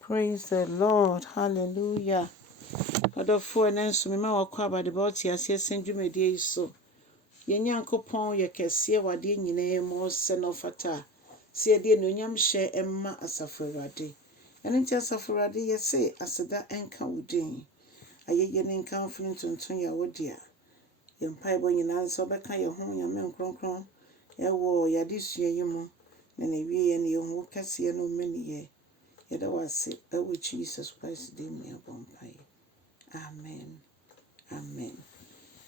Praise the Lord. Hallelujah. Adolfo enenso me ma wakwa abade ba oti ase sendwumedie so. Yenyi ankopon ye kese wade nyine mo se no fata. Se de no nyam hye emma asafo Ewurade. Ene nti asafo Ewurade ye se aseda enka wudin. Ayeye ne nka mfunu tuntun ya wodia. Ye mpaibo nyina nso beka ye ho nyame nkronkron. Ewo yade sua yimo. Na ne wie ne ye ho kese no meniye. Yada wase ewo Jesus Christ de me abompai. Amen. Amen.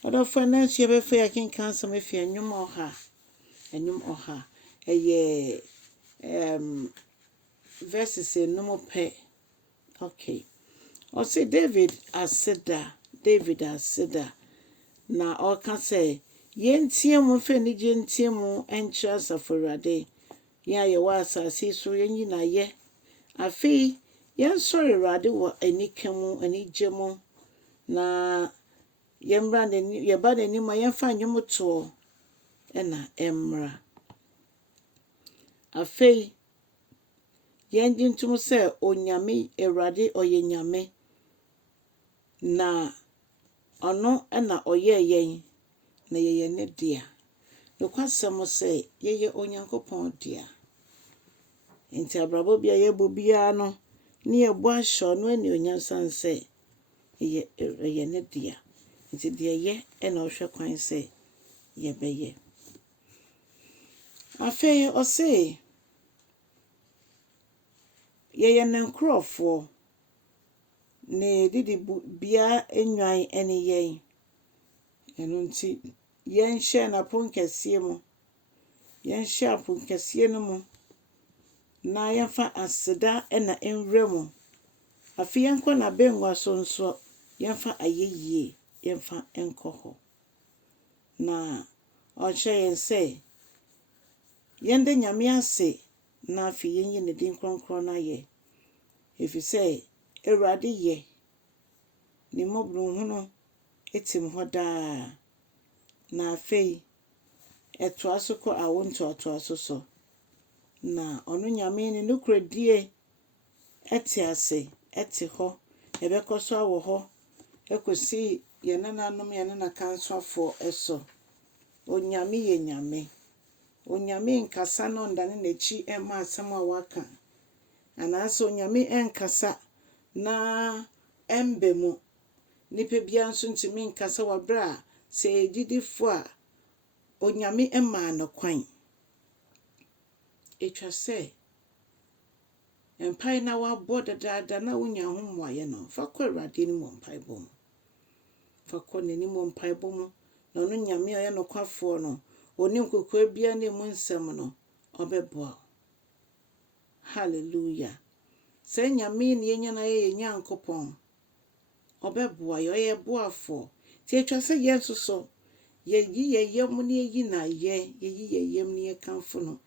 Adolfo na hye be fa yakin kanso me fi enwum oha. Eye verses enum pe. Okay. O say David aseda na o ka say yentie mu fe ni je ntie mu encha saforade ya ye wa asase so yenyi na ye afi yen sori Ewurade wo anikemu anijemu na yembra ne ye ba ne ma yemfa nwum to na emra afi yen jintum se onyame Ewurade oyenyame na ono na oye yen na ye ne dia no kwasem se ye onyankopon dia enti abrabo bia ye bobia no ne ye bo ahyo no ani onyansan se ye ne dia enti dia ye na ohwe kwan se ye beye afi o se ye nankrofo ne didi bia enwan ene yen eno nti yen hye na ponkesie mu yen hye ponkesie no mu na yemfa aseda na enwremu afi yenko na bengwa so yemfa ayeyie yemfa enkoho na o yen se yende nyame ase na afi yenyi ne din kronkron na ye if you say Ewurade ye ni mobru hunu etim hoda na afi eto asoko awonto ato asoso na onu nyame ni nukredie eti ase eti ho ebekoso awo ho ekosi ye nananom ye nana kansofo eso onyame ye nyame onyame nkasa no ndane nechi ema asem a waka anaso onyame enkasa na embemu nipa bia nso ntimi nkasa wabra se ejidifo a onyame ema no kwan etwa se empai na wabo dada na wonya ho mwaye no fakọ Ewurade ni mo mpai bom fakọ neni mo mpai bom na no nyame oye no kwafo no oni nkokọ bia na mu nsem no obeboa hallelujah se nyame ni yenya na ye nyankopon obeboa ye boafo ti etwa se yensoso ye yem ni yi na ye yem ni kanfo no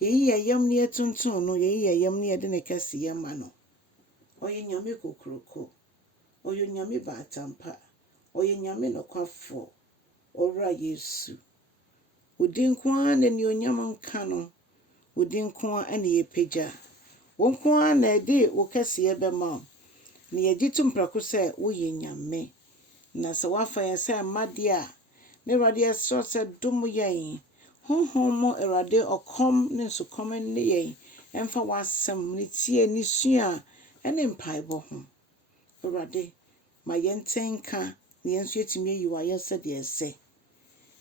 ye yem ni tuntun no ye yem ni de ne kase yema no oye nyame kokroko oye nyame batampa oye nyame no kwafo owura Yesu udinko na ni onyam nka no udinko na ye peja wonko na de wo kase ye bema ni ye jitum prako se wo ye nyame na se wafa ye se amade a ne Ewurade so se dum yen honhom Ewurade okom ne so kom ne yen emfa wasem ne tie ne sua ene mpaibo ho Ewurade ma yentenka ne yenso etimi yiwa yese de ese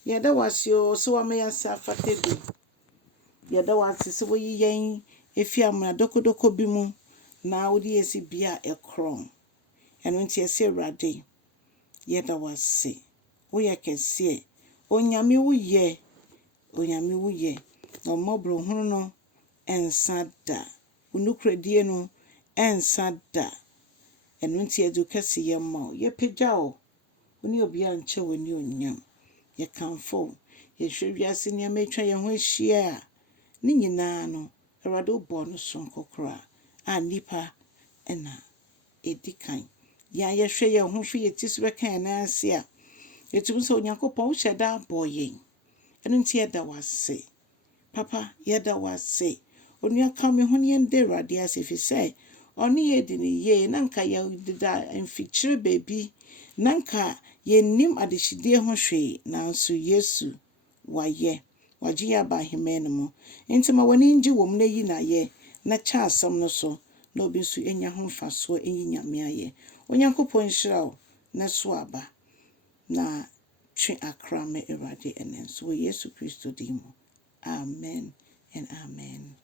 yeda wasio so wa me yasa fatebi yeda wasi so wo yen efi amna dokodoko bi mu na wodi esi bia ekron eno nti ese Ewurade yeda wasi wo ye kese onyame wo ye no mobro hunu no ensada unukredie no ensada eno nti edu kese ye ma ye pejao oni obi anche woni onyam ye kanfo ye hwewiase ne ametwa ye ho hia ni nyina no Ewurade obo no sonkokra a nipa ena edikan ya ye hwe ye ho hwe ye tisu bekan na ase a etum so Onyankopon wo hyeda boye eno nti yeda wase papa yeda wase onua ka me ho ne ende Ewurade ase fi say ɔne yɛ di ne yie na nka yɛdeda mfikyire baabi na nka yɛnnim adehyedie ho hwee nanso Yesu wayɛ wagye yɛ aba ahemman no mu nti ma w'ani ngye wɔ mu na yi na yɛ na kyɛ asɛm no so na obi nso enya ho mfasoɔ enyi nyame ayɛ Onyankopɔn nhyira wo na so aba na twe akra me Ewurade ene nso wɔ Yesu Kristo din mu amen and amen.